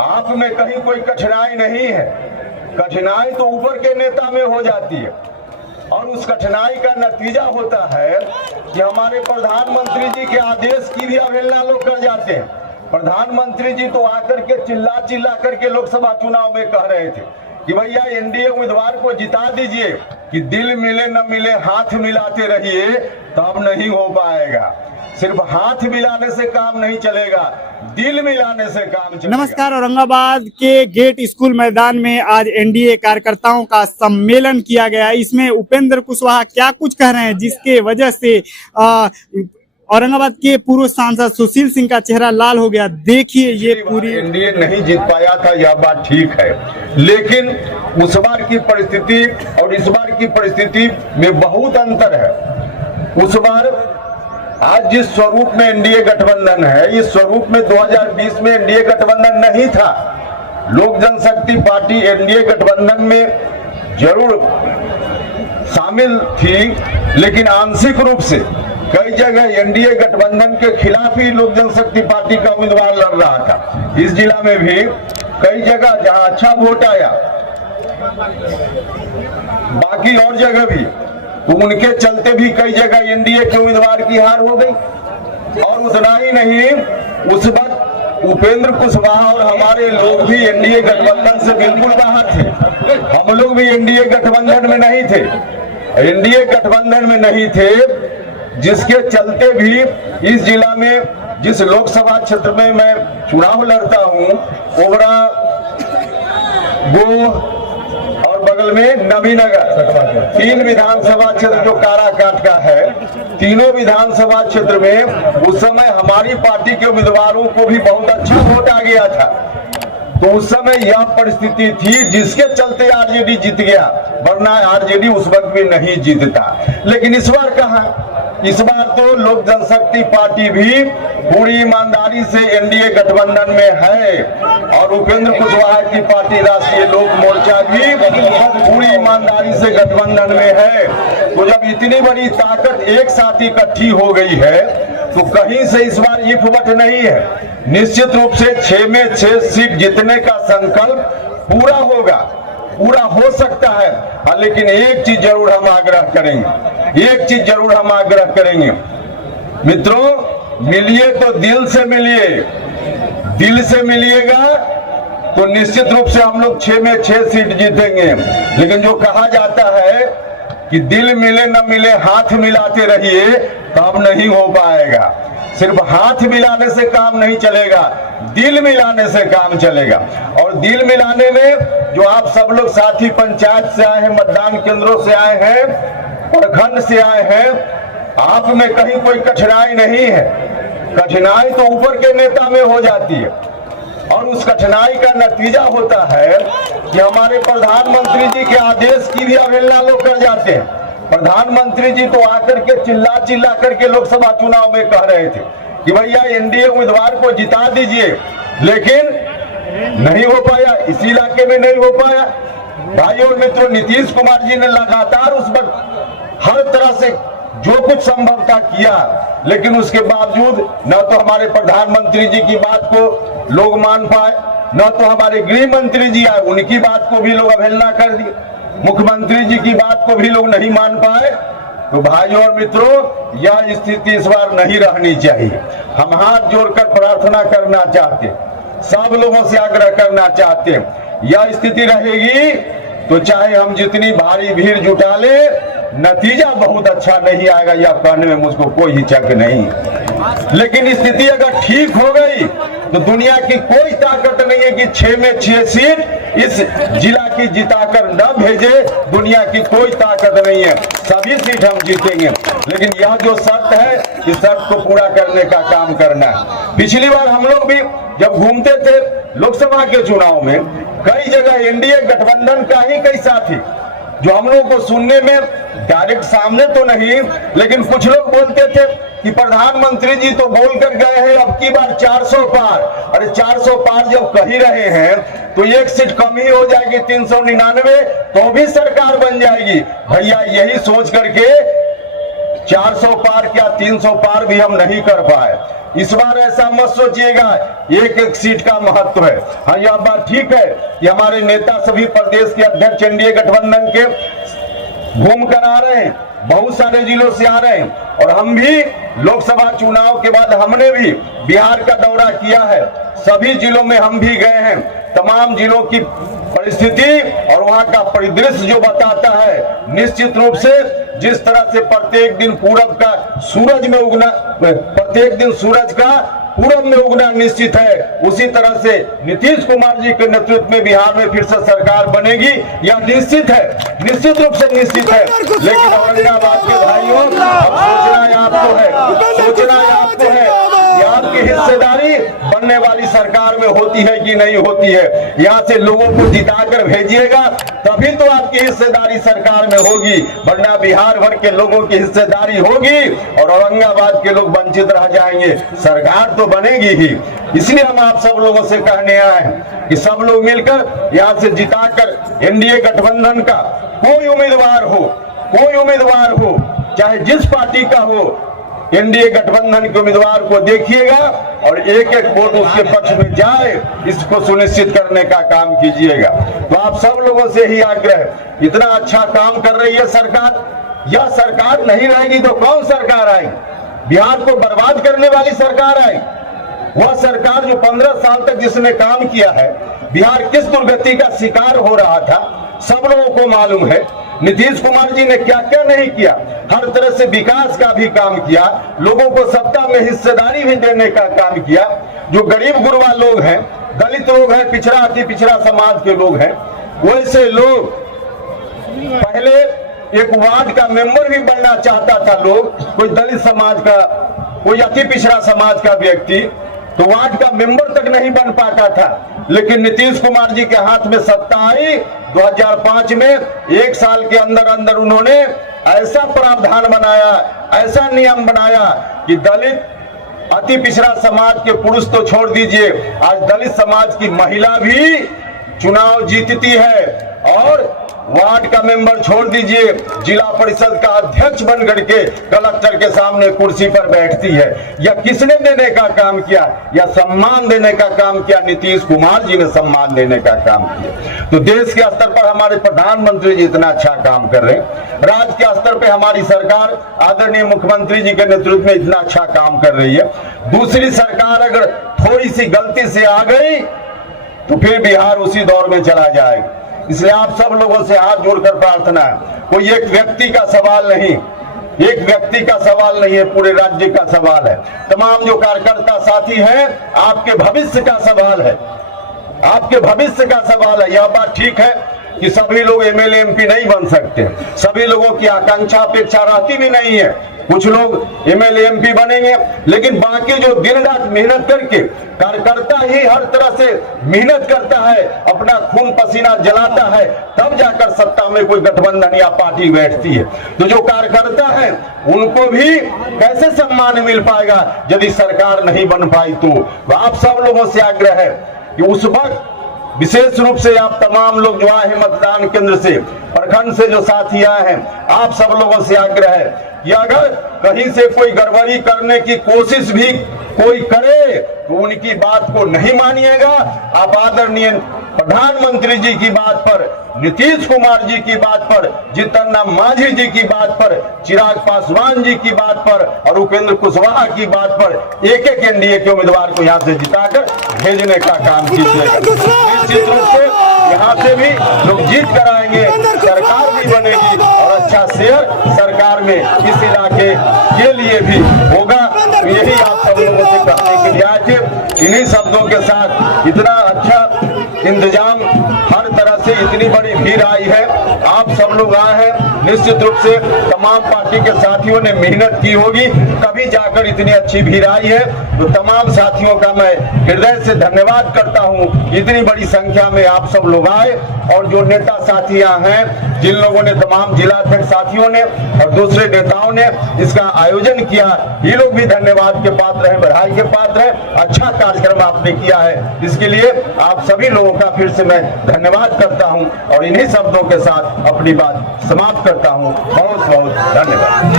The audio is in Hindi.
आप में कहीं कोई कठिनाई नहीं है। कठिनाई तो ऊपर के नेता में हो जाती है और उस कठिनाई का नतीजा होता है कि हमारे प्रधानमंत्री जी के आदेश की भी अवहेलना लोग कर जाते हैं। प्रधानमंत्री जी तो आकर के चिल्ला चिल्ला करके लोकसभा चुनाव में कह रहे थे कि भैया एनडीए उम्मीदवार को जिता दीजिए, कि दिल मिले न मिले हाथ मिलाते रहिए, तब नहीं हो पाएगा। सिर्फ हाथ मिलाने से काम नहीं चलेगा, दिल मिलाने से काम चलेगा। नमस्कार। औरंगाबाद के गेट स्कूल मैदान में आज एनडीए कार्यकर्ताओं का सम्मेलन किया गया। इसमें उपेंद्र कुशवाहा क्या कुछ कह रहे हैं, जिसके वजह से औरंगाबाद के पूर्व सांसद सुशील सिंह का चेहरा लाल हो गया। देखिए ये पूरी एनडीए नहीं जीत पाया था, यह बात ठीक है, लेकिन उस बार की परिस्थिति और इस बार की परिस्थिति में बहुत अंतर है। उस बार आज जिस स्वरूप में एनडीए गठबंधन है, इस स्वरूप में 2020 में एनडीए गठबंधन नहीं था। लोक जनशक्ति पार्टी एनडीए गठबंधन में जरूर शामिल थी, लेकिन आंशिक रूप से कई जगह एनडीए गठबंधन के खिलाफ ही लोक जनशक्ति पार्टी का उम्मीदवार लड़ रहा था। इस जिला में भी कई जगह जहां अच्छा वोट आया, बाकी और जगह भी, तो उनके चलते भी कई जगह एनडीए के उम्मीदवार की हार हो गई। और उतना ही नहीं, उस वक्त उपेंद्र कुशवाहा और हमारे लोग भी एनडीए गठबंधन से बिल्कुल बाहर थे। हम लोग भी एनडीए गठबंधन में नहीं थे, एनडीए गठबंधन में नहीं थे, जिसके चलते भी इस जिला में, जिस लोकसभा क्षेत्र में मैं चुनाव लड़ता हूं, ओबरा, गोह और बगल में नबीनगर, 3 विधानसभा क्षेत्र जो काराकाट का है, तीनों विधानसभा क्षेत्र में उस समय हमारी पार्टी के उम्मीदवारों को भी बहुत अच्छा वोट आ गया था। तो उस समय यह परिस्थिति थी जिसके चलते आरजेडी जीत गया, वरना आरजेडी उस वक्त भी नहीं जीतता। लेकिन इस बार कहा, इस बार तो लोक जनशक्ति पार्टी भी पूरी ईमानदारी से एनडीए गठबंधन में है और उपेंद्र कुशवाहा की पार्टी राष्ट्रीय लोक मोर्चा भी पूरी ईमानदारी से गठबंधन में है। तो जब इतनी बड़ी ताकत एक साथ इकट्ठी हो गई है, तो कहीं से इस बार इफ वट नहीं है। निश्चित रूप से 6 में 6 सीट जीतने का संकल्प पूरा होगा, पूरा हो सकता है। हाँ, लेकिन एक चीज जरूर हम आग्रह करेंगे, एक चीज जरूर हम आग्रह करेंगे, मित्रों, मिलिए तो दिल से मिलिए। दिल से मिलिएगा तो निश्चित रूप से हम लोग 6 में 6 सीट जीतेंगे। लेकिन जो कहा जाता है कि दिल मिले न मिले हाथ मिलाते रहिए, काम नहीं हो पाएगा। सिर्फ हाथ मिलाने से काम नहीं चलेगा, दिल मिलाने से काम चलेगा। और दिल मिलाने में जो आप सब लोग साथी पंचायत से आए हैं, मतदान केंद्रों से आए हैं, प्रखंड से आए हैं, आप में कहीं कोई कठिनाई नहीं है। कठिनाई तो ऊपर के नेता में हो जाती है और उस कठिनाई का नतीजा होता है कि हमारे प्रधानमंत्री जी के आदेश की भी अवहेलना लोग कर जाते हैं। प्रधानमंत्री जी तो आकर के चिल्ला चिल्ला करके लोकसभा चुनाव में कह रहे थे कि भैया एनडीए उम्मीदवार को जिता दीजिए, लेकिन नहीं हो पाया, इसी इलाके में नहीं हो पाया। भाई और मित्रों, नीतीश कुमार जी ने लगातार उस वक्त हर तरह से जो कुछ संभव था किया, लेकिन उसके बावजूद न तो हमारे प्रधानमंत्री जी की बात को लोग मान पाए, न तो हमारे गृह मंत्री जी आए, उनकी बात को भी लोग अवहेलना कर दिए, मुख्यमंत्री जी की बात को भी लोग नहीं मान पाए। तो भाई और मित्रों, यह स्थिति इस बार नहीं रहनी चाहिए। हम हाथ जोड़कर प्रार्थना करना चाहते हैं, सब लोगों से आग्रह करना चाहते हैं, यह स्थिति रहेगी तो चाहे हम जितनी भारी भीड़ जुटा ले, नतीजा बहुत अच्छा नहीं आएगा, यह कहने में मुझको कोई हिचक नहीं। लेकिन स्थिति अगर ठीक हो गई तो दुनिया की कोई ताकत नहीं है कि 6 में 6 सीट इस जिला की जिताकर न भेजे, दुनिया की कोई ताकत नहीं है, सभी सीट हम जीतेंगे। लेकिन यह जो शर्त है, इस शर्त को पूरा करने का काम करना है। पिछली बार हम लोग भी जब घूमते थे लोकसभा के चुनाव में, कई जगह एनडीए गठबंधन का ही कई साथी जो हम लोगों को सुनने में डायरेक्ट सामने तो नहीं, लेकिन कुछ लोग बोलते थे कि प्रधानमंत्री जी तो बोलकर गए हैं अब की बार 400 पार। अरे 400 पार जब कह ही रहे हैं तो एक सीट कम ही हो जाएगी, 399, तो भी सरकार बन जाएगी। भैया यही सोच करके 400 पार क्या 300 पार भी हम नहीं कर पाए। इस बार ऐसा मत सोचिएगा एक एक सीट का महत्व है। हाँ, यह बात ठीक है कि हमारे नेता सभी प्रदेश के अध्यक्ष एनडीए गठबंधन के घूम कर आ रहे हैं, बहुत सारे जिलों से आ रहे हैं, और हम भी लोकसभा चुनाव के बाद हमने भी बिहार का दौरा किया है। सभी जिलों में हम भी गए हैं। तमाम जिलों की परिस्थिति और वहां का परिदृश्य जो बताता है, निश्चित रूप से जिस तरह से प्रत्येक दिन पूरब का सूरज में उगना, प्रत्येक दिन सूरज का पूरब में उगना निश्चित है, उसी तरह से नीतीश कुमार जी के नेतृत्व में बिहार में फिर से सरकार बनेगी, यह निश्चित है, निश्चित रूप से निश्चित है। लेकिन औरंगाबाद के भाइयों, अब सोचना आपको है, सोचना आपको है कि आपकी हिस्सेदारी बनने वाली सरकार में होती है कि नहीं होती है। यहाँ से लोगों को जिताकर भेजिएगा, तभी तो आपकी हिस्सेदारी सरकार में होगी, वरना बिहार भर के लोगों की हिस्सेदारी होगी और औरंगाबाद के लोग वंचित रह जाएंगे। सरकार तो बनेगी ही। इसलिए हम आप सब लोगों से कहने आए हैं कि सब लोग मिलकर यहाँ से जिताकर एनडीए गठबंधन का कोई उम्मीदवार हो, चाहे जिस पार्टी का हो, एनडीए गठबंधन के उम्मीदवार को देखिएगा और एक एक वोट उसके पक्ष में जाए, इसको सुनिश्चित करने का काम कीजिएगा। तो आप सब लोगों से ही आग्रह, इतना अच्छा काम कर रही है सरकार, यह सरकार नहीं रहेगी तो कौन सरकार आएगी? बिहार को बर्बाद करने वाली सरकार आएगी। वह सरकार जो 15 साल तक जिसने काम किया है, बिहार किस दुर्गति का शिकार हो रहा था सब लोगों को मालूम है। नीतीश कुमार जी ने क्या क्या नहीं किया, हर तरह से विकास का भी काम किया, लोगों को सत्ता में हिस्सेदारी भी देने का काम किया। जो गरीब गुरबा लोग हैं, दलित लोग हैं, पिछड़ा अति पिछड़ा समाज के लोग हैं, वैसे लोग पहले एक वार्ड का मेंबर भी बनना चाहता था, लोग कोई दलित समाज का, कोई अति पिछड़ा समाज का व्यक्ति तो वार्ड का मेंबर तक नहीं बन पाता था। लेकिन नीतीश कुमार जी के हाथ में सत्ता आई 2005 में, एक साल के अंदर अंदर उन्होंने ऐसा प्रावधान बनाया, ऐसा नियम बनाया कि दलित अति पिछड़ा समाज के पुरुष तो छोड़ दीजिए, आज दलित समाज की महिला भी चुनाव जीतती है और वार्ड का मेंबर छोड़ दीजिए, जिला परिषद का अध्यक्ष बन करके कलेक्टर के सामने कुर्सी पर बैठती है। यह किसने देने का काम किया? यह सम्मान देने का काम किया, नीतीश कुमार जी ने सम्मान देने का काम किया। तो देश के स्तर पर हमारे प्रधानमंत्री जी इतना अच्छा काम कर रहे हैं, राज्य के स्तर पर हमारी सरकार आदरणीय मुख्यमंत्री जी के नेतृत्व में इतना अच्छा काम कर रही है। दूसरी सरकार अगर थोड़ी सी गलती से आ गई तो फिर बिहार उसी दौर में चला जाएगा। इसलिए आप सब लोगों से हाथ जोड़कर प्रार्थना है, कोई एक व्यक्ति का सवाल नहीं, एक व्यक्ति का सवाल नहीं है, पूरे राज्य का सवाल है। तमाम जो कार्यकर्ता साथी हैं, आपके भविष्य का सवाल है, आपके भविष्य का सवाल है। यह बात ठीक है कि सभी लोग एमएलए एमपी नहीं बन सकते, सभी लोगों की आकांक्षा अपेक्षा रहती भी नहीं है। कुछ लोग एमएलए एमपी बनेंगे, लेकिन बाकी जो दिन रात मेहनत करके, कार्यकर्ता ही हर तरह से मेहनत करता है, अपना खून पसीना जलाता है, तब जाकर सत्ता में कोई गठबंधन या पार्टी बैठती है। तो जो कार्यकर्ता है उनको भी कैसे सम्मान मिल पाएगा यदि सरकार नहीं बन पाई? तो आप सब लोगों से आग्रह है कि उस वक्त विशेष रूप से आप तमाम लोग जो आए हैं मतदान केंद्र से, प्रखंड से जो साथी आए हैं, आप सब लोगों से आग्रह है कि अगर कहीं से कोई गड़बड़ी करने की कोशिश भी कोई करे तो उनकी बात को नहीं मानिएगा। आप आदरणीय प्रधानमंत्री जी की बात पर, नीतीश कुमार जी की बात पर, जीतन राम मांझी जी की बात पर, चिराग पासवान जी की बात पर और उपेंद्र कुशवाहा की बात पर एक एक एनडीए के उम्मीदवार को यहाँ से जिताकर भेजने का काम कीजिएगा। निश्चित रूप से यहाँ से भी लोग जीत कर आएंगे, सरकार भी बनेगी और अच्छा शेयर सरकार में इस इलाके के लिए भी होगा। तो यही आप सब लोगों से कहने के लिए आए थे। इन्हीं शब्दों के साथ इतना अच्छा इंतजाम, हर तरह से इतनी बड़ी भीड़ आई है, आप सब लोग आए हैं, निश्चित रूप से तमाम पार्टी के साथियों ने मेहनत की होगी तभी जाकर इतनी अच्छी भीड़ आई है। तो तमाम साथियों का मैं हृदय से धन्यवाद करता हूं, इतनी बड़ी संख्या में आप सब लोग आए और जो नेता साथियां हैं, जिन लोगों ने, तमाम जिलाध्यक्ष साथियों ने और दूसरे नेताओं ने इसका आयोजन किया, ये लोग भी धन्यवाद के पात्र हैं, बधाई के पात्र हैं। अच्छा कार्यक्रम आपने किया है, इसके लिए आप सभी लोगों का फिर से मैं धन्यवाद करता हूं और इन्हीं शब्दों के साथ अपनी बात समाप्त करता हूं। बहुत बहुत धन्यवाद।